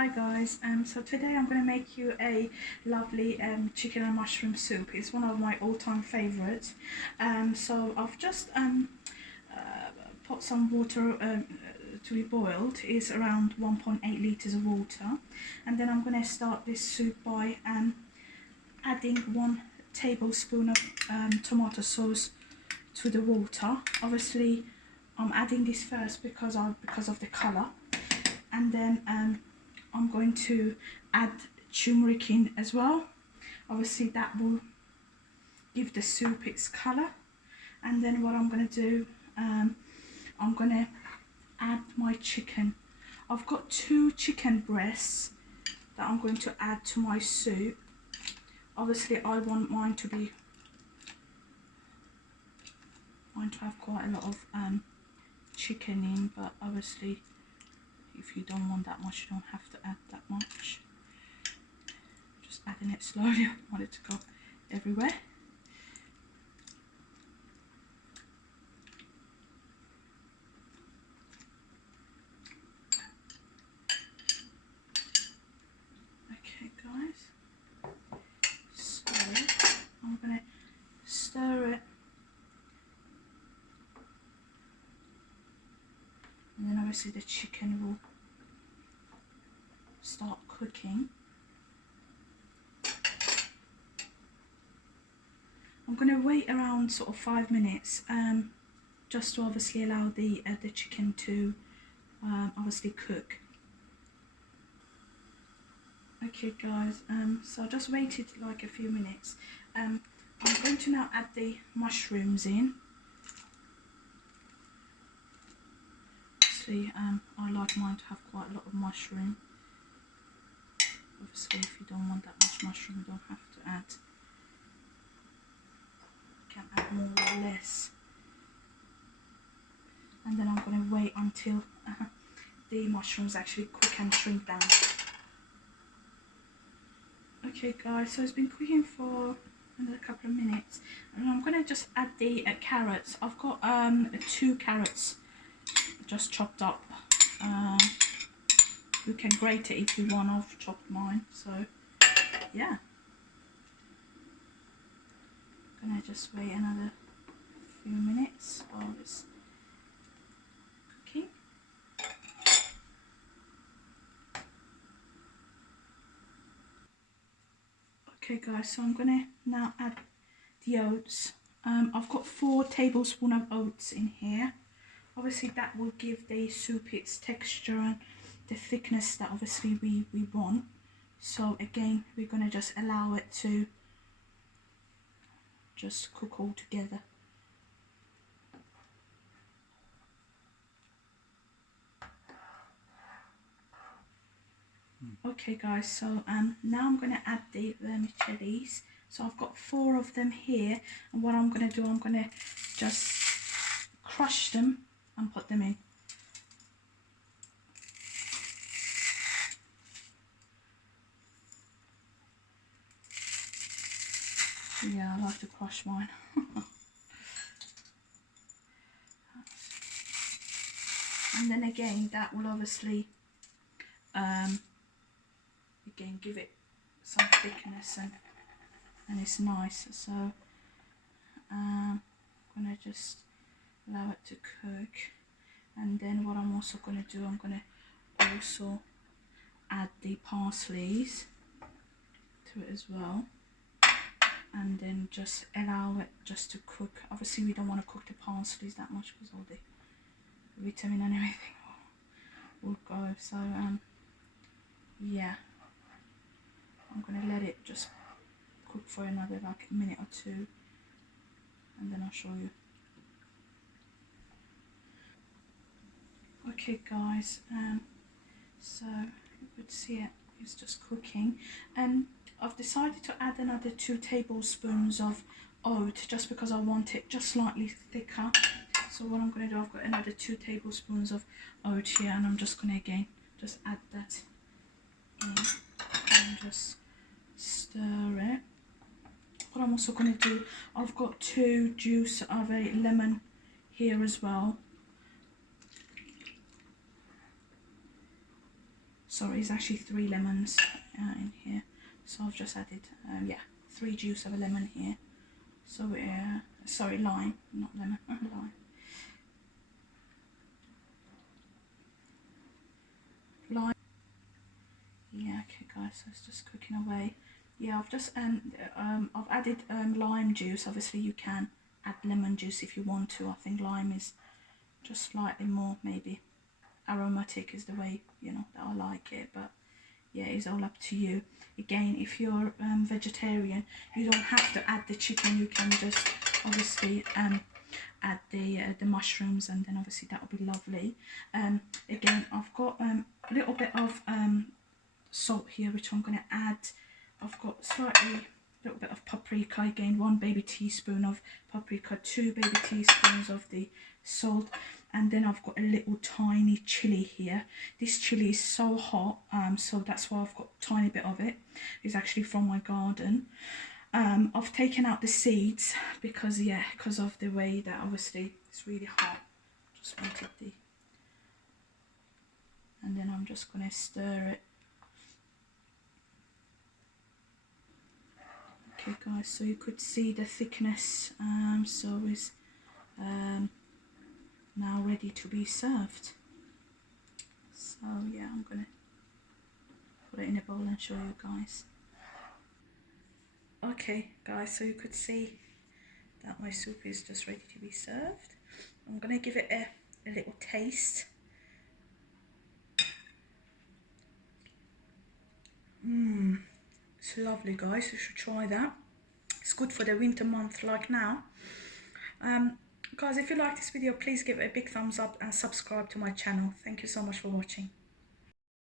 Hi guys, so today I'm going to make you a lovely chicken and mushroom soup. It's one of my all-time favourites. So I've just put some water to be boiled. It's around 1.8 litres of water, and then I'm going to start this soup by adding 1 tablespoon of tomato sauce to the water. Obviously I'm adding this first because of the colour, and then I'm going to add turmeric in as well. Obviously that will give the soup its colour. And then what I'm going to do, I'm going to add my chicken. I've got 2 chicken breasts that I'm going to add to my soup. Obviously I want mine to have quite a lot of chicken in, but obviously if you don't want that much, you don't have to add that much. Just adding it slowly. I want it to go everywhere. Okay guys, so I'm going to stir it, and then obviously the chicken will start cooking. I'm going to wait around sort of 5 minutes, just to obviously allow the chicken to obviously cook. Okay guys, so I just waited like a few minutes. I'm going to now add the mushrooms in. See, I like mine to have quite a lot of mushroom. Obviously if you don't want that much mushroom, you don't have to add. You can add more or less. And then I'm going to wait until the mushrooms actually cook and shrink down. Okay guys, so it's been cooking for another couple of minutes, and I'm going to just add the carrots. I've got 2 carrots just chopped up. You can grate it if you want. I've chopped mine, so yeah. I'm going to just wait another few minutes while it's cooking. Okay guys, so I'm going to now add the oats. I've got 4 tablespoons of oats in here. Obviously that will give the soup its texture and the thickness that obviously we want. So again, we're going to just allow it to just cook all together. Okay guys, so now I'm going to add the vermicellis. So I've got 4 of them here, and what I'm going to do, I'm going to just crush them and put them in. Yeah, I like to crush mine. And then again, that will obviously again give it some thickness, and it's nice. So I'm gonna just allow it to cook, and then what I'm also gonna do, I'm gonna also add the parsleys to it as well, and then just allow it just to cook. Obviously we don't want to cook the parsleys that much because all the vitamin and everything will go. So yeah, I'm gonna let it just cook for another like a minute or 2, and then I'll show you. Okay guys, so you could see it's just cooking, and I've decided to add another 2 tablespoons of oat just because I want it just slightly thicker. So what I'm going to do, I've got another 2 tablespoons of oat here, and I'm just going to again just add that in and just stir it. What I'm also going to do, I've got 2 juice of a lemon here as well. sorry, it's actually 3 lemons in here. So I've just added, yeah, 3 juice of a lemon here. So sorry, lime, not lemon, lime. Lime. Yeah, okay guys, so it's just cooking away. Yeah, I've just I've added lime juice. Obviously you can add lemon juice if you want to. I think lime is just slightly more maybe aromatic is the way, you know, that I like it, but yeah, it's all up to you. Again, if you're vegetarian, you don't have to add the chicken. You can just obviously add the mushrooms, and then obviously that will be lovely. Again, I've got a little bit of salt here, which I'm going to add. I've got a little bit of paprika, again 1 baby teaspoon of paprika, 2 baby teaspoons of the salt, and then I've got a little tiny chilli here. This chilli is so hot, so that's why I've got a tiny bit of it. It's actually from my garden. I've taken out the seeds because, yeah, because of the way that obviously it's really hot. Just wanted the, and then I'm just going to stir it. Okay guys, so you could see the thickness, so it's now ready to be served. So yeah, I'm gonna put it in a bowl and show you guys. Okay guys, so you could see that my soup is just ready to be served. I'm gonna give it a little taste. It's lovely guys, you should try that. It's good for the winter month like now. Guys, if you like this video, please give it a big thumbs up and subscribe to my channel. Thank you so much for watching.